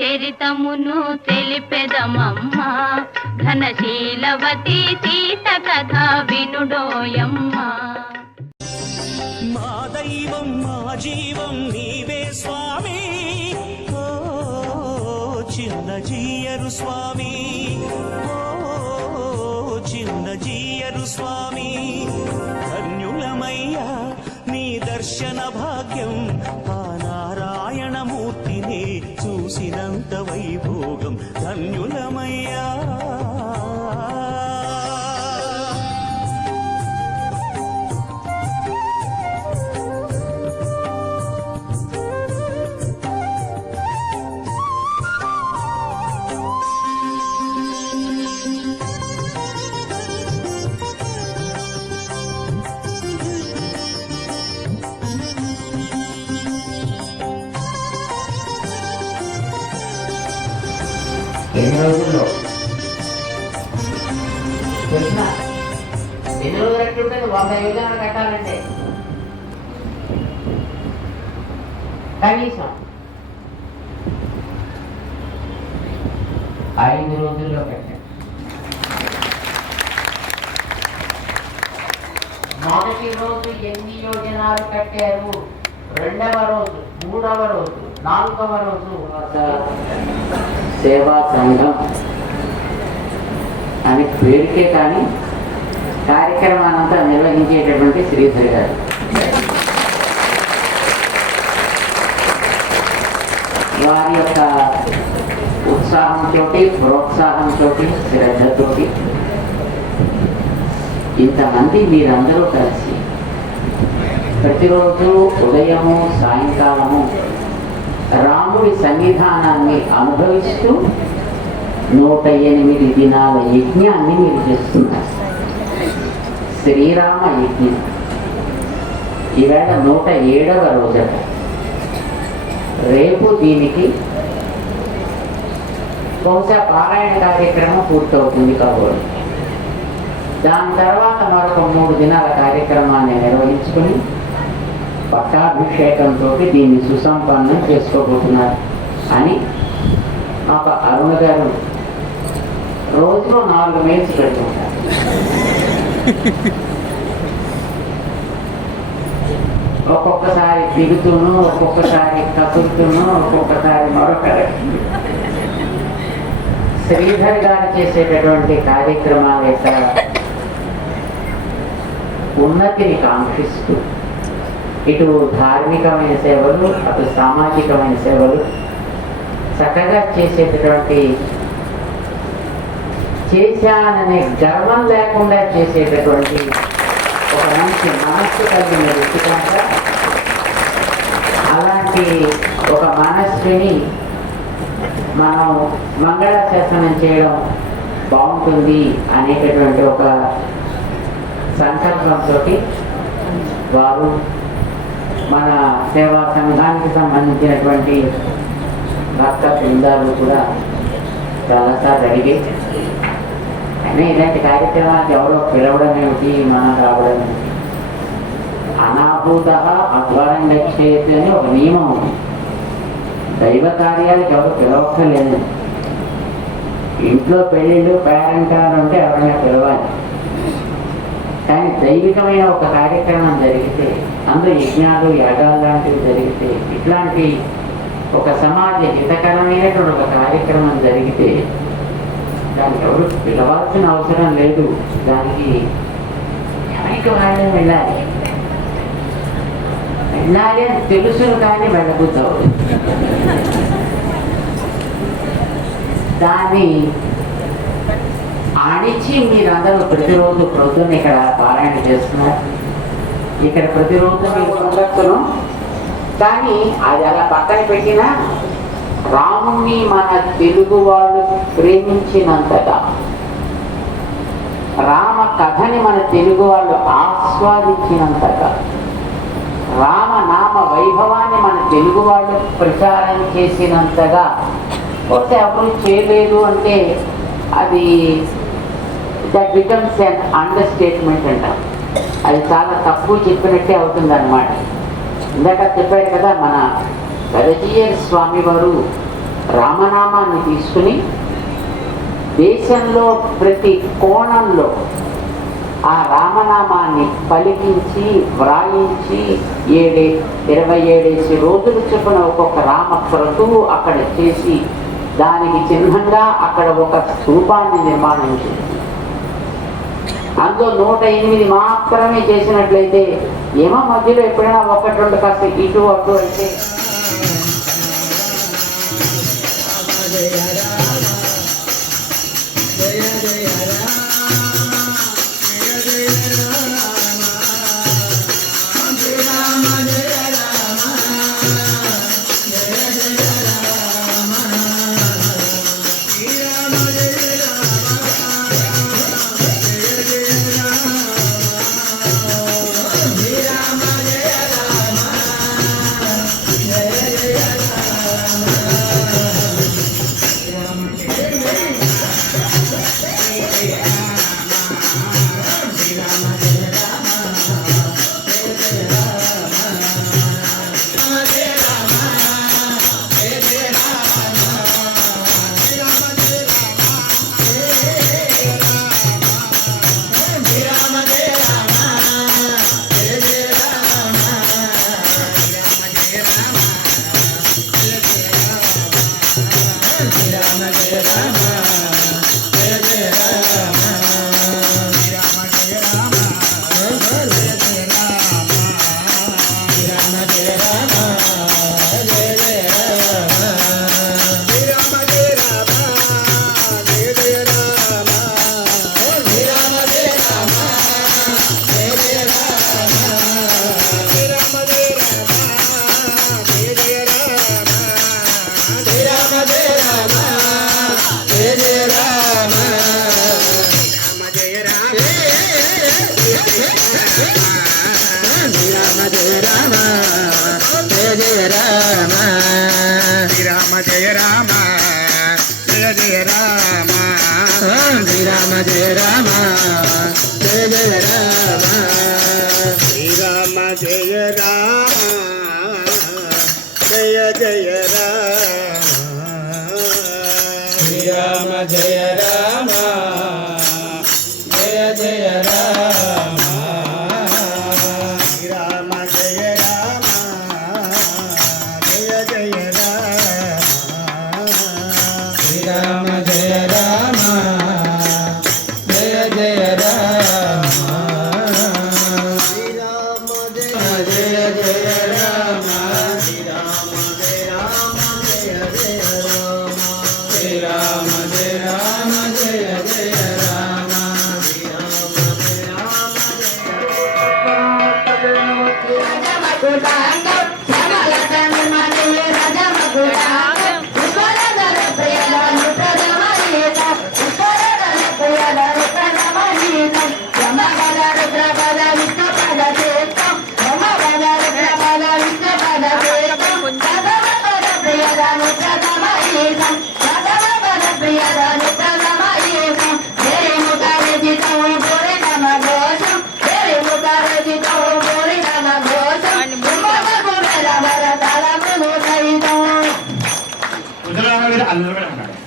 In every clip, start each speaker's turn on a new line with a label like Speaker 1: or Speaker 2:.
Speaker 1: చరితమును తెలిపెదమమ్మ. ఘనశీలవతి సీత కథ వినుడోయమ్మ.
Speaker 2: మా దైవం మా జీవం నీవే స్వామి. ఓ చిన్న జీయరు స్వామి. ఓ చిన్న జీయరు స్వామి.
Speaker 3: ఎన్ని రోజుల్లో తెలిసిన ఎన్ని రోజులు కట్టుంటే వంద యోజనాలు కట్టాలంటే. కనీసం ఐదు రోజుల్లో కట్టాను మొదటి రోజు ఎన్ని యోజనాలు కట్టారు? రెండవ రోజు మూడవ రోజు నాలుగవ రోజు. సేవా సంఘం అని పేరుకే కానీ కార్యక్రమానంతా నిర్వహించేటటువంటి శ్రీధర్ గారు. వారి యొక్క ఉత్సాహంతో ప్రోత్సాహంతో శ్రద్ధతోటి ఇంతమంది మీరందరూ కలిసి ప్రతిరోజు ఉదయము సాయంకాలము రాముడి సన్నిధానాన్ని అనుభవిస్తూ నూట ఎనిమిది దినాల యజ్ఞాన్ని మీరు చేస్తున్నారు. శ్రీరామ యజ్ఞం. ఈవేళ నూట ఏడవ రోజట రేపు దీనికి బహుశా పారాయణ కార్యక్రమం పూర్తవుతుంది కాబోలు. దాని తర్వాత మరొక మూడు దినాల కార్యక్రమాన్ని నిర్వహించుకుని పట్టాభిషేకంతో దీన్ని సుసంపన్నం చేసుకోబోతున్నారు. అని ఒక అరుణ గారు రోజులో నాలుగు మేల్స్ పెడుతుంటారు. ఒక్కొక్కసారి దిగుతూను ఒక్కొక్కసారి కసురుతూను ఒక్కొక్కసారి మరొక శ్రీధర్ గారు చేసేటటువంటి కార్యక్రమాలు యొక్క ఉన్నతిని కాంక్షిస్తూ. ఇటు ధార్మికమైన సేవలు అటు సామాజికమైన సేవలు చక్కగా చేసేటటువంటి చేశాననే గర్వం లేకుండా చేసేటటువంటి ఒక మంచి మనస్సు కలిగిన వ్యక్తి కనుక అలాంటి ఒక మనస్సుని మనం మంగళాశాసనం చేయడం బాగుంటుంది అనేటటువంటి ఒక సంకల్పంతో వారు మన సేవా సంఘానికి సంబంధించినటువంటి భక్త బృందాలు కూడా చాలాసార్లు అడిగి కానీ ఇలాంటి కార్యక్రమానికి ఎవరో పిలవడం ఏమిటి? మనం రావడం ఏమిటి? అనాభూత అధ్వరం లక్ష్యేది అని ఒక నియమం ఉంది. దైవ కార్యాలకు ఎవరు పిలవక్కర్లేదు. ఇంట్లో పెళ్ళిళ్ళు పేరెంటాలు అంటే ఎవరైనా పిలవాలి. కానీ దైవికమైన ఒక కార్యక్రమం జరిగితే అందులో యజ్ఞాలు యాగాలు లాంటివి జరిగితే ఇట్లాంటి ఒక సమాజ హితకరమైనటువంటి ఒక కార్యక్రమం జరిగితే దానికి ఎవరు పిలవాల్సిన అవసరం లేదు. దానికి ఎవరికి వాళ్ళే వెళ్ళాలి. వెళ్ళాలి అని తెలుసును కానీ వెళ్ళబుద్దావు దాన్ని ఆడిచి మీరందరూ ప్రతిరోజు ప్రొద్దున ఇక్కడ పారాయణ చేస్తున్నారు. ఇక్కడ ప్రతిరోజు మీరు ఉండొచ్చును కానీ అది అలా పక్కన పెట్టినా రాముణ్ణి మన తెలుగు వాళ్ళు ప్రేమించినంతగా రామ కథని మన తెలుగు వాళ్ళు ఆస్వాదించినంతగా రామ నామ వైభవాన్ని మన తెలుగు వాళ్ళు ప్రచారం చేసినంతగా పోతే ఎవరు చేయలేదు అంటే అది that becomes an understatement అంటారు. అది చాలా తక్కువ చెప్పినట్టే అవుతుంది అనమాట ఇందాక చెప్పారు కదా మన
Speaker 4: గరజీయర్ స్వామి వారు రామనామాన్ని తీసుకుని దేశంలో ప్రతి కోణంలో ఆ రామనామాన్ని పలికించి వ్రాయించి ఏడే ఇరవై ఏడేసి రోజులు చొప్పున ఒక్కొక్క రామ క్రతువు అక్కడ చేసి దానికి చిహ్నంగా అక్కడ ఒక స్థూపాన్ని నిర్మాణం చేసి అందులో నూట ఎనిమిది మాత్రమే చేసినట్లయితే ఏమో మధ్యలో ఎప్పుడైనా ఒకటి రెండు కాస్త ఇటు అటు అయితే
Speaker 1: శ్రీరామ జయ రామ.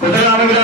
Speaker 5: అందరూ కుశలామవిర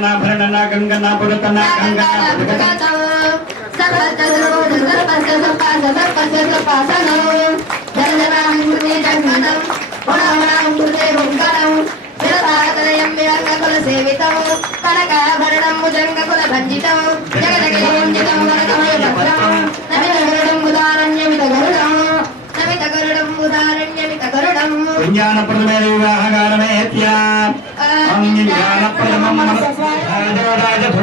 Speaker 5: గంగన్న గంగన్న పుడతన్న గంగన్న పుడతన్న
Speaker 1: సేవితం కనకాభరణం భుజంగకుల భంజితం జగదగితం వరదమయ భద్రం నమిత గరుడం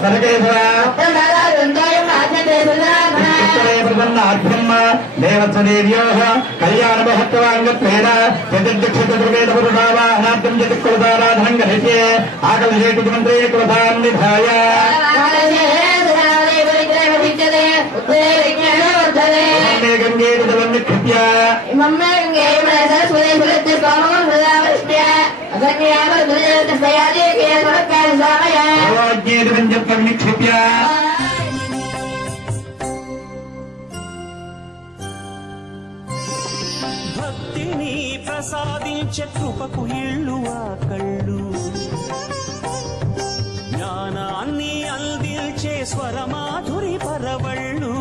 Speaker 5: దాత్రేయాత్కే సరకేశవ ఉత్తరే ప్రసన్నాభ్యమ్మ దేవత్సదేవ్యోః కళ్యాణమహత్వాంగత్వేన చతుర్దక్షచతుర్వేద పురుషావాహనార్థం చతుక్కులతారాధనం మంత్రే కులతాం నిధాయ మే గంగే విధవన్నిక్షిప్య సర్వజ్ఞేతి పంచత్వం నిక్షిప్య
Speaker 2: భక్తిని ప్రసాదించే కృపకు ఇళ్ళు ఆ కళ్ళు జ్ఞానాన్ని అందించే స్వరమాధురి పరవళ్ళు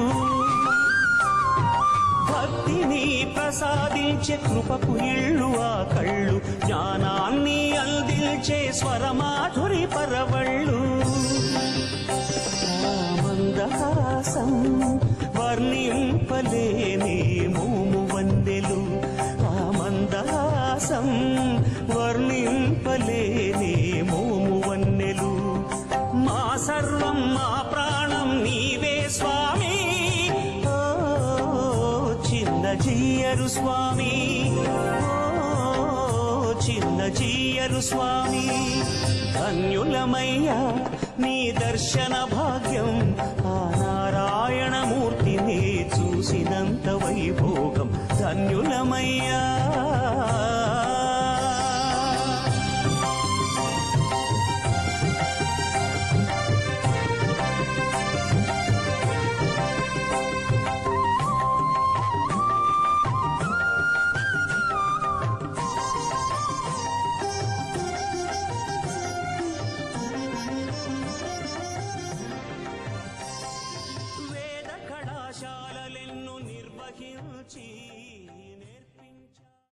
Speaker 2: భక్తిని ప్రసాదించే కృపకు ఇళ్ళు ఆ కళ్ళు జ్ఞానాన్ని అందించే స్వరమాధురి పరవళ్ళు మందహాసం వర్ణింపలేని మూము వందెలు. ఆ మందహాసం వర్ణింపలేని మూము వన్నెలు మా సర్వం మా ప్రాణం నీవే స్వామి. ఓ చిన్న జీయరు స్వామి. చిన్న జీయరు స్వామి. ధన్యులమయ్యా నీ దర్శన భాగ్యం. ఆ నారాయణమూర్తిని చూసినంత వైభోగం. ధన్యులమయ్యా.